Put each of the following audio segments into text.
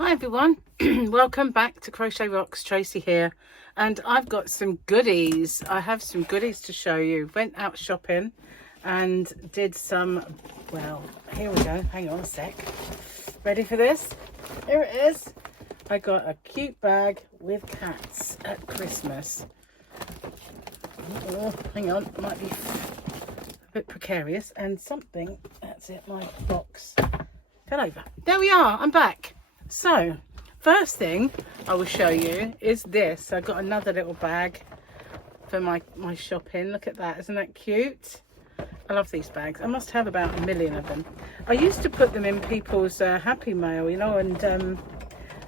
Hi everyone, welcome back to Crochet Rocks. Tracy here, and I've got some goodies. I have some goodies to show you. Went out shopping and did some, well, here we go. Hang on a sec. Ready for this? Here it is. I got a cute bag with cats at Christmas. Oh, hang on, might be a bit precarious. And something, that's it, my box fell over. There we are, I'm back. So, first thing I will show you is this. I got another little bag for my shopping. Look at that, isn't that cute? I love these bags. I must have about 1 million of them. I used to put them in people's Happy Mail, you know, and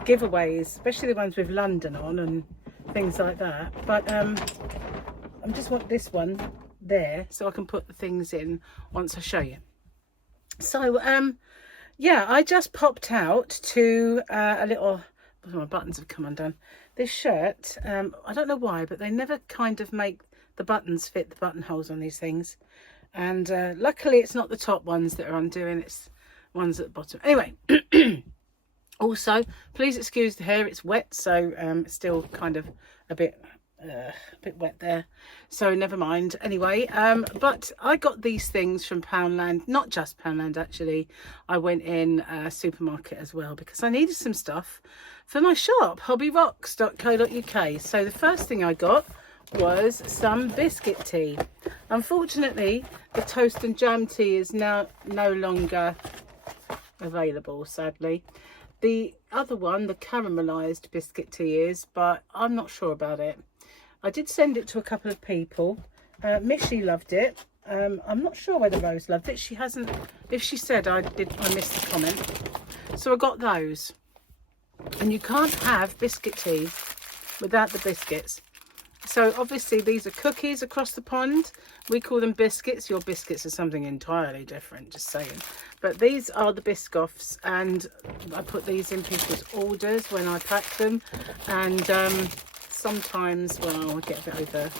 giveaways, especially the ones with London on and things like that. But I just want this one there so I can put the things in once I show you. So, yeah, I just popped out to a little, my buttons have come undone. This shirt, I don't know why, but they never kind of make the buttons fit the buttonholes on these things. And luckily it's not the top ones that are undoing, it's ones at the bottom. Anyway, also, please excuse the hair, it's wet, so it's still kind of a bit wet there, so never mind. Anyway, but I got these things from Poundland, not just Poundland actually. I went in a supermarket as well because I needed some stuff for my shop, hobbyrocks.co.uk. So the first thing I got was some biscuit tea. Unfortunately, the toast and jam tea is now no longer available, sadly. The other one, the caramelized biscuit tea, is, but I'm not sure about it. I did send it to a couple of people. Mishy loved it. I'm not sure whether Rose loved it. She hasn't. If she said, I missed the comment. So I got those. And you can't have biscuit tea without the biscuits. So obviously these are cookies across the pond. We call them biscuits. Your biscuits are something entirely different, just saying. But these are the Biscoffs, and I put these in people's orders when I pack them. And sometimes, well, I get a bit over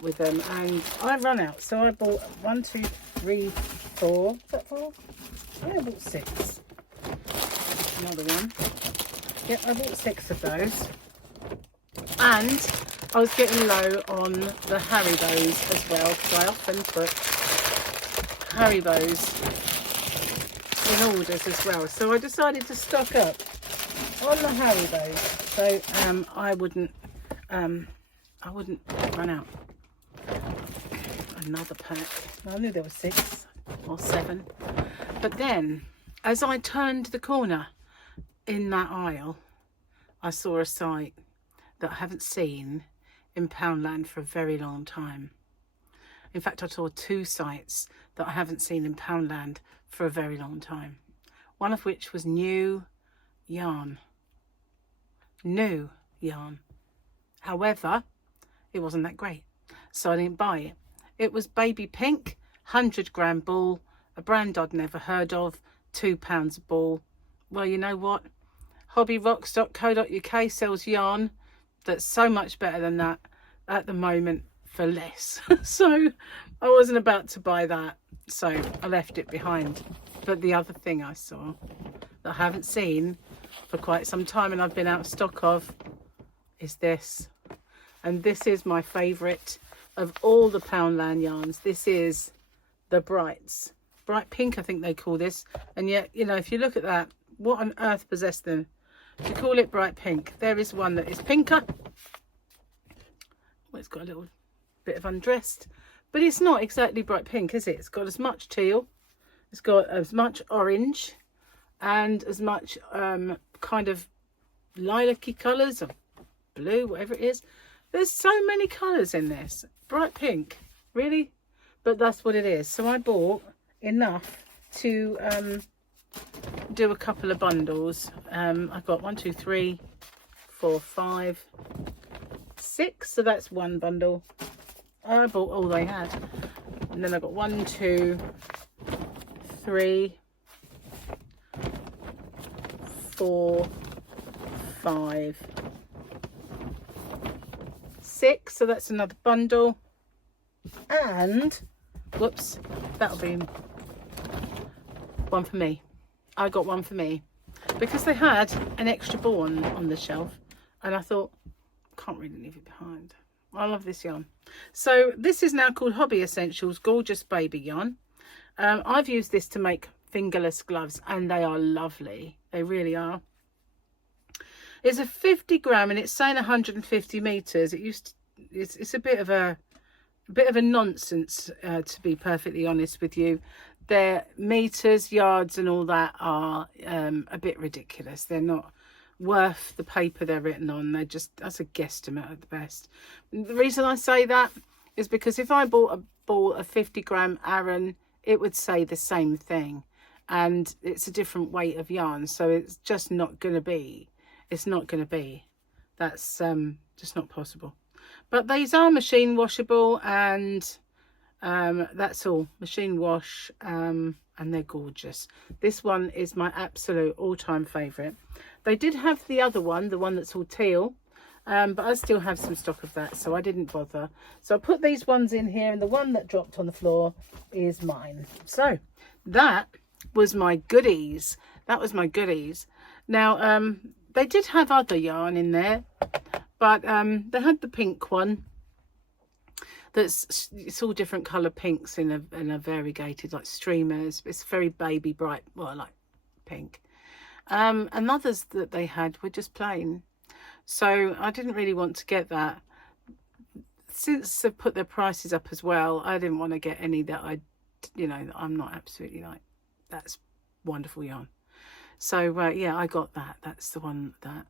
with them and I run out. So I bought 1, 2, 3, 4. Is that 4? I bought 6. Another one. Yep, I bought 6 of those. And I was getting low on the Haribos as well, because I often put Haribos in orders as well. So I decided to stock up on the Haribos, so I wouldn't run out. Another pack. I knew there were 6 or 7, but then as I turned the corner in that aisle, I saw a sight that I haven't seen in Poundland for a very long time. In fact, I saw 2 sites that I haven't seen in Poundland for a very long time. One of which was new yarn. However, it wasn't that great, so I didn't buy it. It was baby pink, 100-gram ball, a brand I'd never heard of, £2 a ball. Well, you know what? Hobbyrocks.co.uk sells yarn that's so much better than that at the moment for less. So I wasn't about to buy that, so I left it behind. But the other thing I saw that I haven't seen for quite some time and I've been out of stock of is this. And this is my favourite of all the Poundland yarns. This is the Bright Pink, I think they call this. And yet, you know, if you look at that, what on earth possessed them to call it bright pink? There is one that is pinker. Well, it's got a little bit of undressed, but it's not exactly bright pink, is it? It's got as much teal, it's got as much orange, and as much kind of lilac-y colours, or blue, whatever it is. There's so many colours in this. Bright pink, really? But that's what it is. So I bought enough to do a couple of bundles. I've got 1, 2, 3, 4, 5, 6. So that's one bundle. I bought all they had. And then I got 1, 2, 3, 4, 5, 6. So that's another bundle. And whoops, that'll be one for me. I got one for me. because they had an extra ball on the shelf, and I thought, can't really leave it behind. I love this yarn. So this is now called Hobby Essentials Gorgeous Baby Yarn. I've used this to make fingerless gloves, and they are lovely. They really are. It's a 50 gram, and it's saying 150 meters. It's a bit of a nonsense, to be perfectly honest with you. Their meters, yards, and all that are a bit ridiculous. They're not worth the paper they're written on. They're just, that's a guesstimate at the best. The reason I say that is because if I bought a ball of 50 gram Aran, it would say the same thing, and it's a different weight of yarn, so it's just not going to be. It's not going to be. That's just not possible. But these are machine washable, and that's all. Machine wash, and they're gorgeous. This one is my absolute all-time favourite. They did have the other one, the one that's all teal, but I still have some stock of that, so I didn't bother. So I put these ones in here, and the one that dropped on the floor is mine. So that was my goodies. That was my goodies. Now, they did have other yarn in there, but they had the pink one. It's all different colour pinks in a variegated, like streamers. It's very baby bright, well, like pink. And others that they had were just plain. So I didn't really want to get that. Since they've put their prices up as well, I didn't want to get any that I'm not absolutely like, that's wonderful yarn. So yeah, I got that. That's the one that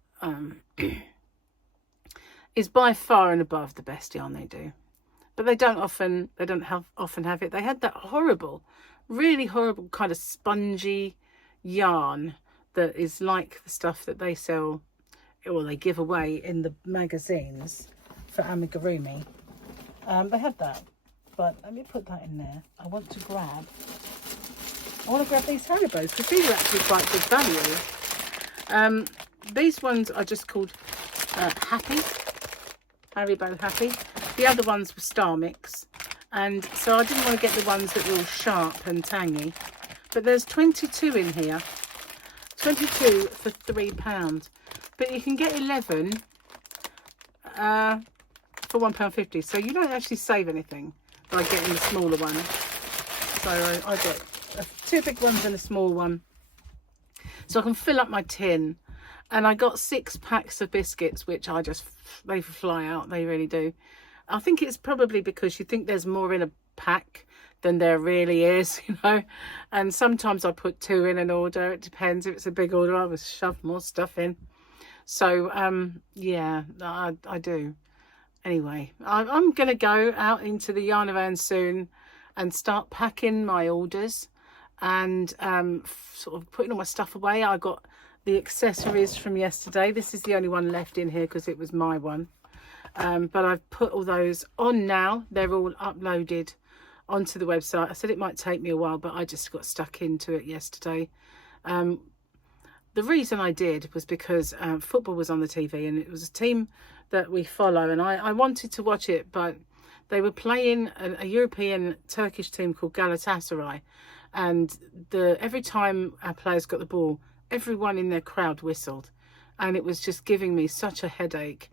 is by far and above the best yarn they do. But they don't often have it. They had that horrible, really horrible kind of spongy yarn that is like the stuff that they sell, or they give away in the magazines for amigurumi. They had that, but let me put that in there. I want to grab these Haribos, because these are actually quite good value. These ones are just called Happy, Haribo Happy. The other ones were Star Mix, and so I didn't want to get the ones that were all sharp and tangy. But there's 22 in here, 22 for £3. But you can get 11 for £1.50. So you don't actually save anything by getting the smaller one. So I got 2 big ones and a small one, so I can fill up my tin. And I got 6 packs of biscuits, which they fly out. They really do. I think it's probably because you think there's more in a pack than there really is, you know. And sometimes I put 2 in an order. It depends. If it's a big order, I will shove more stuff in. So yeah, I do. Anyway, I'm going to go out into the Yarnavan soon and start packing my orders and sort of putting all my stuff away. I got the accessories from yesterday. This is the only one left in here because it was my one. But I've put all those on now. They're all uploaded onto the website. I said it might take me a while, but I just got stuck into it yesterday. The reason I did was because football was on the TV, and it was a team that we follow, and I wanted to watch it, but they were playing a European Turkish team called Galatasaray, and every time our players got the ball, everyone in their crowd whistled, and it was just giving me such a headache.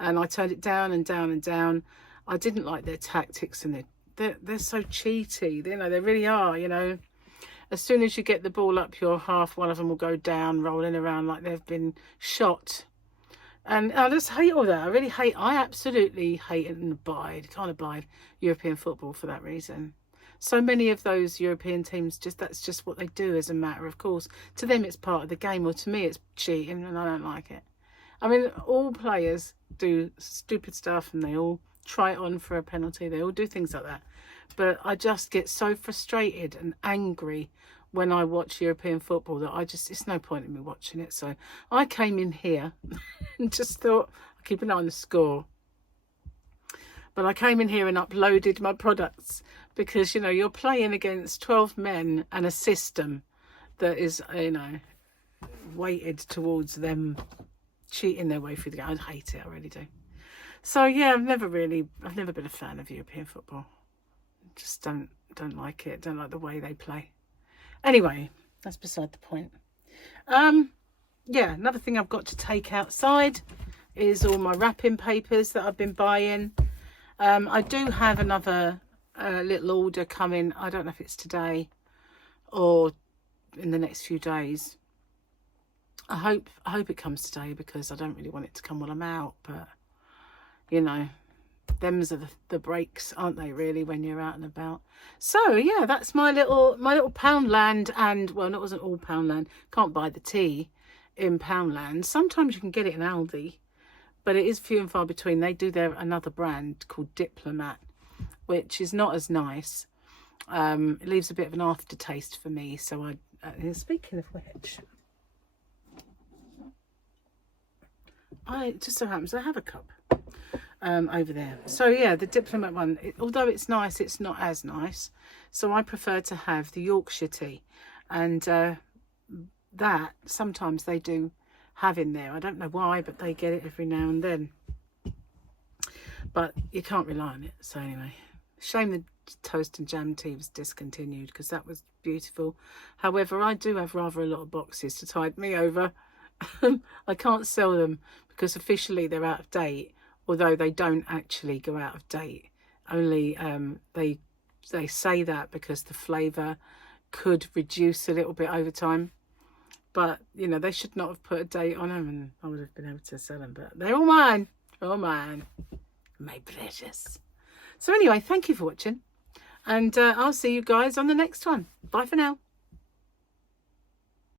And I turned it down and down and down. I didn't like their tactics, and they're so cheaty. You know, they really are. You know, as soon as you get the ball up your half, one of them will go down, rolling around like they've been shot. And I just hate all that. I absolutely hate and can't abide European football for that reason. So many of those European teams, that's just what they do as a matter of course. To them, it's part of the game, or to me, it's cheating, and I don't like it. I mean, all players do stupid stuff, and they all try it on for a penalty. They all do things like that. But I just get so frustrated and angry when I watch European football that it's no point in me watching it. So I came in here and just thought, I'll keep an eye on the score. But I came in here and uploaded my products because, you know, you're playing against 12 men and a system that is, you know, weighted towards them cheating their way through the game. I hate it, I really do. So yeah, I've never been a fan of European football. Just don't like it. Don't like the way they play. Anyway, that's beside the point. yeah, another thing I've got to take outside is all my wrapping papers that I've been buying. I do have another little order coming. I don't know if it's today or in the next few days. I hope it comes today, because I don't really want it to come while I'm out, but you know, them's are the breaks, aren't they, really, when you're out and about. So yeah, that's my little Poundland. And well, it wasn't all Poundland. Can't buy the tea in Poundland. Sometimes you can get it in Aldi, but it is few and far between. They do another brand called Diplomat, which is not as nice. It leaves a bit of an aftertaste for me. So speaking of which, it just so happens I have a cup over there. So yeah, the Diplomat one, although it's nice, it's not as nice. So I prefer to have the Yorkshire tea, and that sometimes they do have in there. I don't know why, but they get it every now and then. But you can't rely on it. So anyway, shame the toast and jam tea was discontinued, because that was beautiful. However, I do have rather a lot of boxes to tide me over. I can't sell them because officially they're out of date, although they don't actually go out of date. Only they say that because the flavour could reduce a little bit over time. But, you know, they should not have put a date on them, and I would have been able to sell them. But they're all mine. All mine. My precious. So anyway, thank you for watching. And I'll see you guys on the next one. Bye for now.